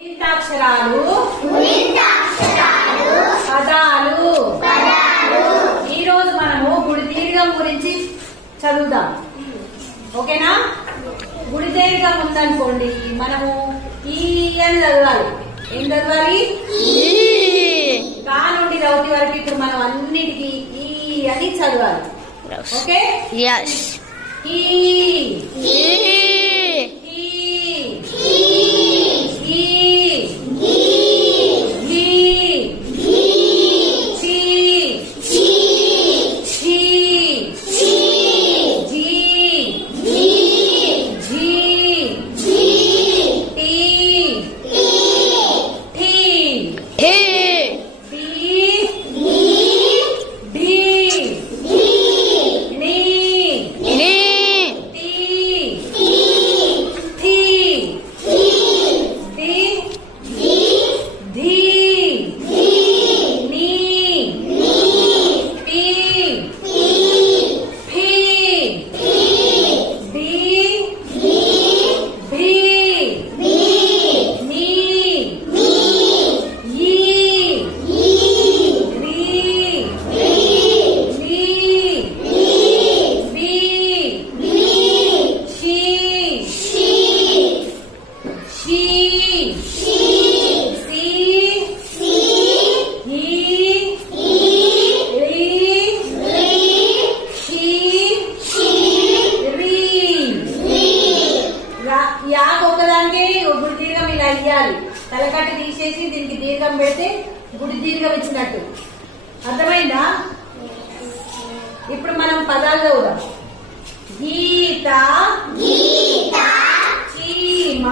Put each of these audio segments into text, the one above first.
అక్షరాలు పదాలు. ఈ రోజు మనము గుడి దీర్ఘం గురించి చదువుదాం. ఓకేనా? గుడి దీర్ఘం ఉందనుకోండి, మనము ఈ అని చదవాలి. ఏం చదవాలి? కా నుండి రౌతి వరకు ఇప్పుడు మనం అన్నిటికీ ఈ అని చదవాలి. ఓకే? ఈ తలకట్టు తీసేసి దీనికి దీర్ఘం పెడితే గుడి దీర్ఘం ఇచ్చినట్టు. అర్థమైందా? ఇప్పుడు మనం పదాలు చదువుదాం. గీత, చీమ,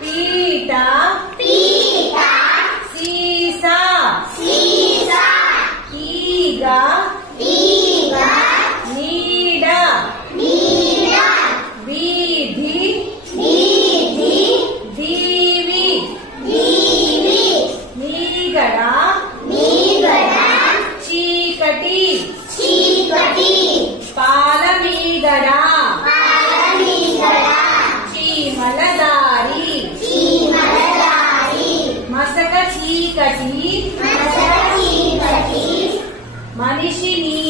పీట, సీసా, ఈగ, నీడ, వీధి, దీవి, నీగడ, చీకటి, పాలమీగడ, చీమలదారి, మసక చీకటి, మనిషిని,